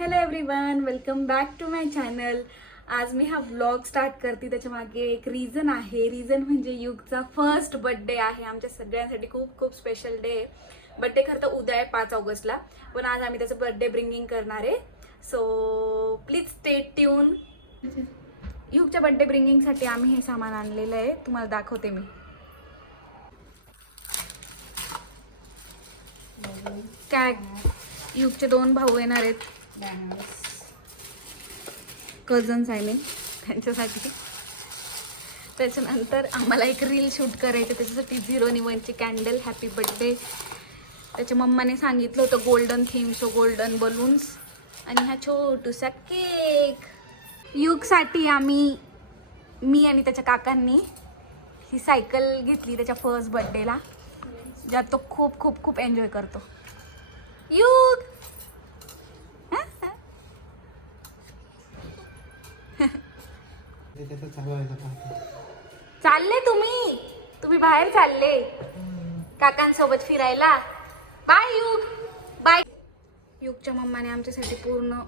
Hello everyone, welcome back to my channel. आज मी हा व्लॉग स्टार्ट करते. त्याच्या मागे एक रिझन आहे. रिझन म्हणजे युगचा फर्स्ट बर्थडे आहे. आमच्या सगळ्यांसाठी खूप खूप स्पेशल डे आहे. बर्थडे खरं तर उद्या आहे 5 ऑगस्टला, पण आज आम्ही त्याचं बर्थडे ब्रिंगिंग करणार आहे. So please stay tune. युगच्या बर्थडे ब्रिंगिंगसाठी आम्ही हे सामान आणलेलं आहे, तुम्हाला दाखवते मी. काय युगचे 2 भाऊ येणार आहेत, कझन्स आहे मी त्यांच्यासाठी. त्याच्यानंतर आम्हाला एक रील शूट करायचं, त्याच्यासाठी 091ची कॅन्डल, हॅपी बर्थडे. त्याच्या मम्माने सांगितलं होतं golden theme, so golden balloons आणि हा छोटूसा केक. युगसाठी मी आणि त्याच्या काकांनी ही सायकल घेतली त्याच्या फर्स्ट बर्थडेला, ज्यात तो खूप खूप खूप एन्जॉय करतो. युग चालले तुम्ही बाहेर चालले काकांसोबत फिरायला. बाय युग, बाय. युगच्या मम्माने आमच्यासाठी पूर्ण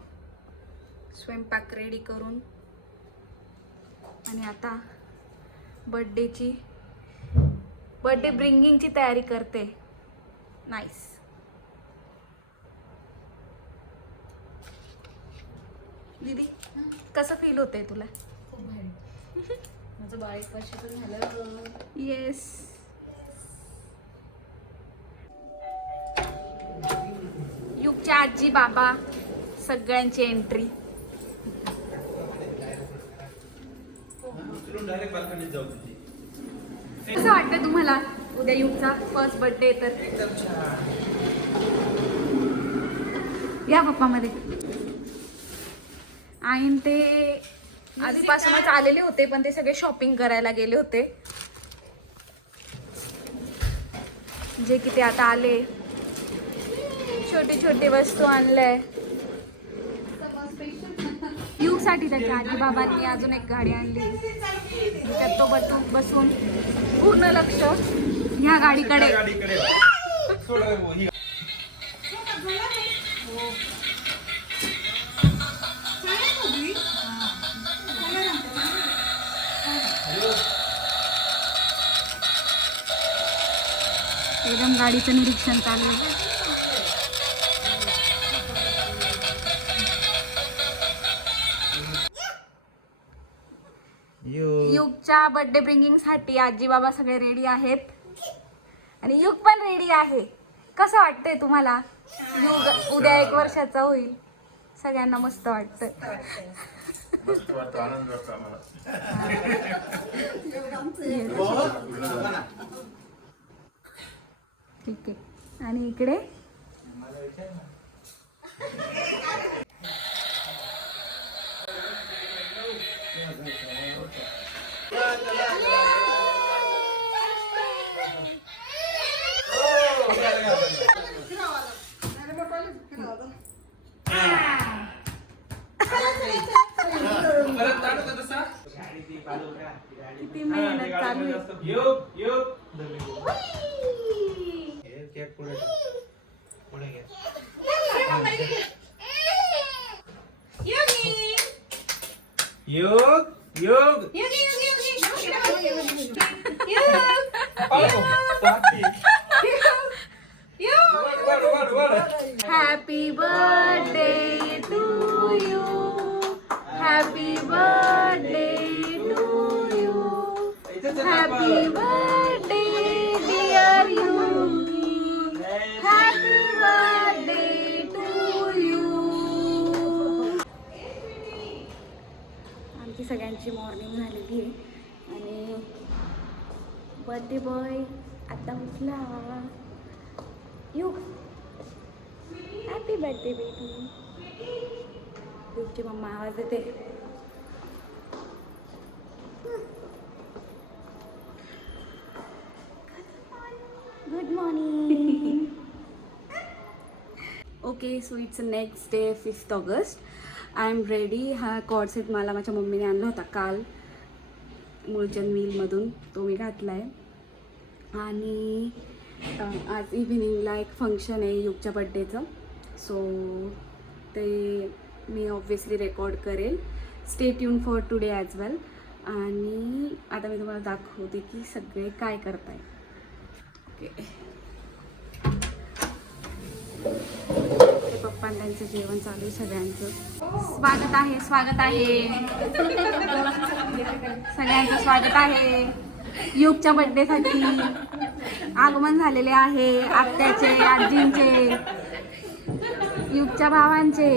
स्वयंपाक रेडी करून आणि आता बर्थडे ब्रिंगिंगची तयारी करते. नाईस. दीदी कसं फील होतंय तुला? खूप भारी. माझं 22 वर्षाचं झालं. येस. युगच्या आजी बाबा सगळ्यांची एंट्री. कसं वाटतं तुम्हाला उद्या युगचा फर्स्ट बर्थडे? तर या पप्पामध्ये आणि ते आधीपासूनच आलेले होते, पण ते सगळे शॉपिंग करायला गेले होते, जे की ते आता आले. छोटे छोटे वस्तू आणलंय युगसाठी. त्याच्या आजी बाबांनी अजून एक गाडी आणली, त्यात तो बसून पूर्ण लक्ष ह्या गाडीकडे. एकदम गाडीचं निरीक्षण चालू आहे. युगच्या बर्थडे ब्रिंगिंग साठी आजी बाबा सगळे रेडी आहेत आणि युग पण रेडी आहे. कसं वाटतंय तुम्हाला? युग उद्या 1 वर्षाचा होईल. सगळ्यांना मस्त वाटतंय. ठीक आहे. आणि इकडे किती मेहनत चालू happy birthday to you, happy birthday to you, happy birthday dear Yugi, happy birthday to you. आमची सगळ्यांची मॉर्निंग झालेली आहे आणि बर्थडे बॉय आता उठला. युग हॅपी बर्थडे बेबी. युगची मम्मा आवाज देते. Good morning. Okay, so it's next day 5 August. I am ready. हा कॉर्ड सेट मला माझ्या मम्मीने आणला होता काल मुळचंद मिलमधून, तो मी घातला आहे. आणि आज इव्हिनिंगला एक फंक्शन आहे युगच्या बड्डेचं, सो ते मी ऑब्व्हियसली रेकॉर्ड करेल. Stay tune for today as well. आणि आता मी तुम्हाला दाखवते की सगळे काय करताय. ओके, पप्पा त्यांचं जेवण चालू आहे. सगळ्यांचं स्वागत आहे, स्वागत आहे, सगळ्यांचं स्वागत आहे. युगच्या बर्थडेसाठी आगमन झालेले आहे आत्याचे, आजींचे, युगच्या भावांचे.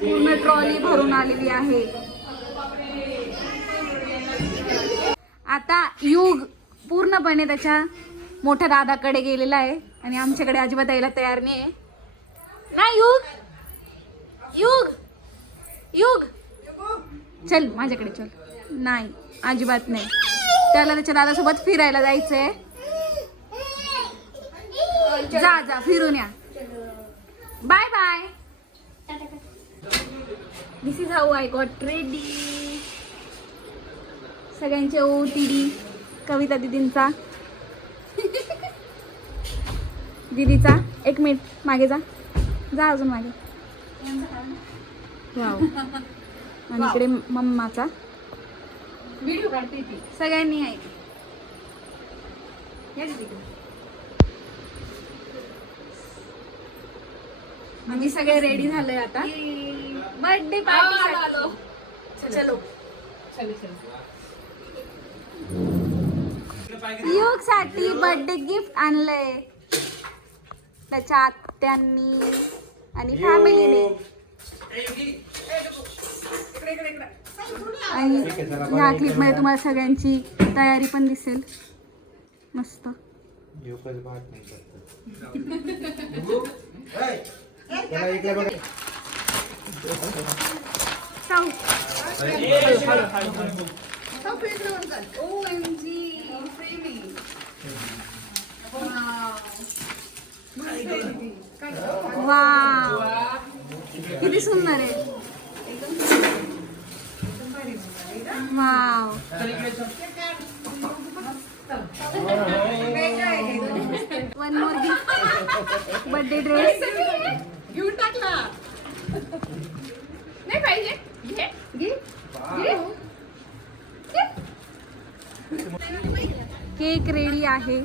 पूर्ण ट्रॉली भरून आलेली आहे. आता युग पूर्णपणे त्याच्या मोठ्या दादाकडे गेलेला आहे आणि आमच्याकडे अजिबात यायला तयार नाही आहे ना. युग, युग, युग, चल माझ्याकडे चल. नाही, अजिबात नाही. त्याला त्याच्या दादासोबत फिरायला जायचंय. जा जा फिरून या. Bye bye. This is how I got ready. सगळ्यांचे OTD. कविता दीदींचा, दीदीचा. एक मिनिट मागे जा, जा अजून मागे. वाव. आणि इकडे मम्माचा व्हिडिओ काढते ती. सगळ्यांनी आहे. आम्ही सगळे रेडी झालोय आता बर्थडे पार्टी. चलो युग साठी बर्थडे गिफ्ट आणलंय त्याच्या आत्यांनी आणि फॅमिलीने. आणि ह्या क्लिप मध्ये तुम्हाला सगळ्यांची तयारी पण दिसेल. मस्त. वाव, किती सुंदर आहे. Wow. One more gift. Birthday dress घेऊन टाकला. नाही पाहिजे. घे घे घे. केक रेडी आहे.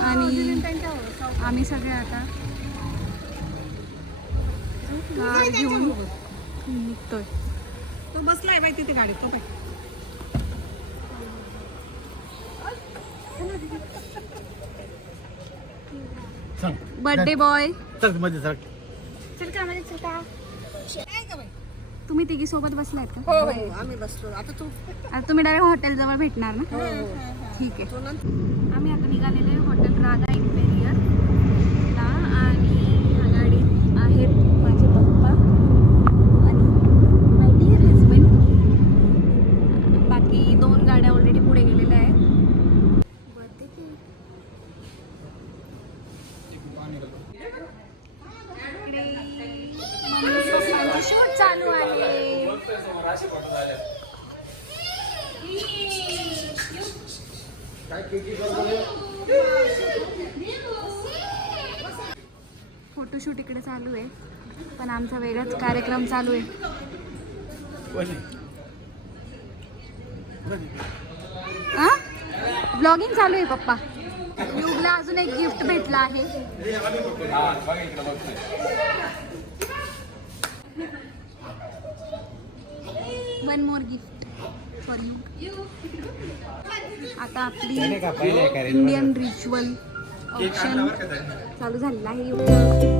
आणि आम्ही सगळे आता कार घेऊन निघतोय. तो बसलाय बाई तिथे गाडीत. तो बाई बर्थडे बॉय. चल मध्ये चल. चल का मध्ये, चल का. तुम्ही तिघी सोबत बसलायत का? हो हो आम्ही बसलो. आता तू आता तुम्ही डायरेक्ट हॉटेल जवळ भेटणार ना? ठीक आहे. आम्ही आता निघालेले हॉटेल राधा इम्पेरियर ला. आणि ह्या गाडीत आहेत माझे पप्पा आणि माय डिअर हजबंड. बाकी 2 गाड्या ऑलरेडी पुढे गेलेल्या आहेत. शूट चालू आहे. फोटोशूट इकडे चालू आहे पण आमचा वेगळाच कार्यक्रम चालू आहे. ब्लॉगिंग चालू आहे पप्पा. युगला अजून एक गिफ्ट भेटला आहे. One more gift for you. आता आपली इंडियन रिच्युअल ऑप्शन चालू झालेला आहे.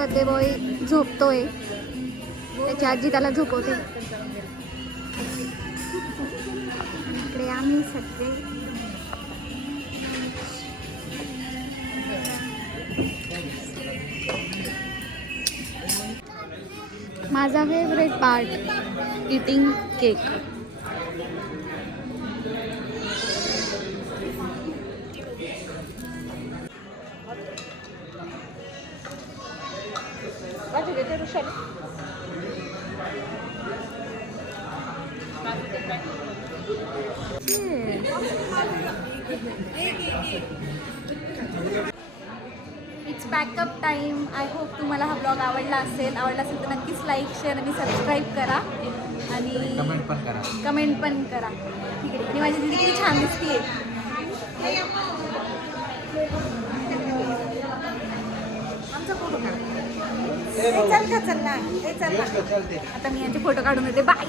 बर्थडे बॉय झोपतोय, त्याची आजी त्याला झोपवते. इकडे आम्ही सगळे माझा favourite part eating cake. It's backup time. I hope तुम्हाला हा ब्लॉग आवडला असेल तर नक्कीच लाईक, शेअर आणि सबस्क्राईब करा आणि कमेंट पण करा. ठीक आहे. आणि माझी दीदी किती छान दिसतीये. आमचा फोटो काढ. चल ना. आता मी यांचे फोटो काढून देते. बाय.